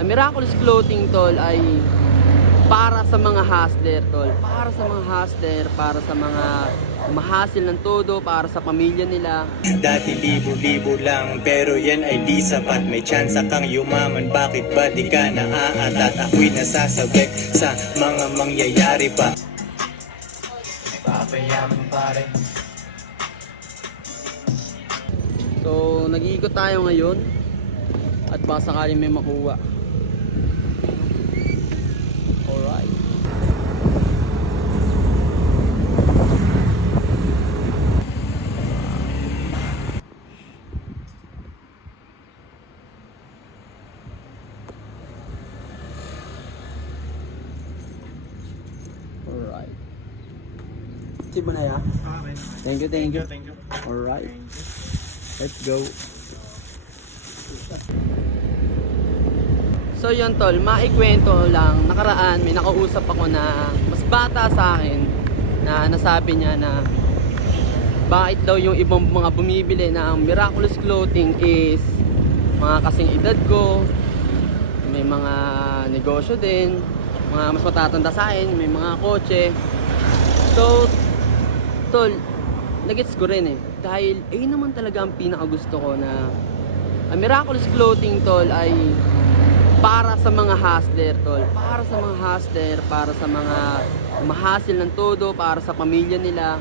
Ang Miraculous Clothing, tol, ay para sa mga hustler, tol. Para sa mga hustler, para sa mga mahasil ng todo, para sa pamilya nila. Dati libo-libo lang, pero yan ay di sapat. May tsansa kang yumaman, bakit ba di ka naaatat? Ako'y nasasabik sa mga mangyayari pa. Papayaman pare. So, nag-iikot tayo ngayon at baka sakaling may makuha. Alright. Alright. Sip mo na ya? Okay. Thank you. Thank you. Alright. Thank you. Let's go. So yun, tol, maikwento lang, nakaraan may nakausap ako na mas bata sa akin na nasabi niya na bakit daw yung ibang mga bumibili ng Miraculous Clothing is mga kasing edad ko, may mga negosyo din, mga mas matatanda sa akin, may mga kotse. So, tol, nagets ko rin dahil ayun naman talaga ang pinakagusto ko na ang Miraculous Clothing, tol, ay para sa mga hustler, tol. Para sa mga hustler, para sa mga mahasil ng todo, para sa pamilya nila.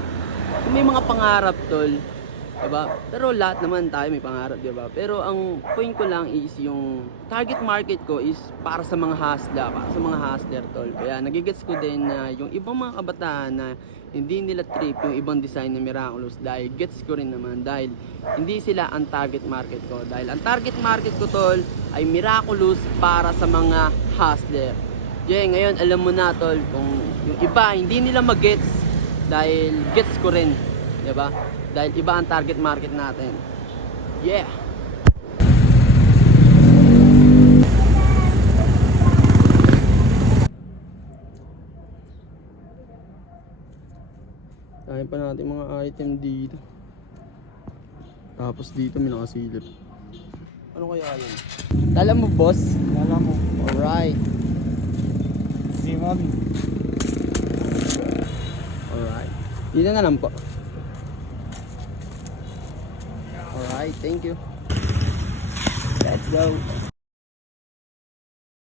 May mga pangarap, tol. Diba? Pero lahat naman tayo may pangarap, diba? Pero ang point ko lang is yung target market ko is para sa mga hustler, para sa mga hustler, tol. Kaya nagigets ko din na yung ibang mga kabataan na hindi nila trip yung ibang design ng Miraculous, dahil gets ko rin naman dahil hindi sila ang target market ko. Dahil ang target market ko, tol, ay Miraculous para sa mga hustler. Yeah, ngayon alam mo na, tol, kung yung iba hindi nila mag-gets, dahil gets ko rin, diba? Dahil iba ang target market natin. Yeah. Kaya pa natin mga item dito. Tapos dito may nakasilip. Ano kaya yun? Kala mo, boss? Kala mo. Alright. Simon. Alright. Dito na lang po. Alright, thank you. Let's go.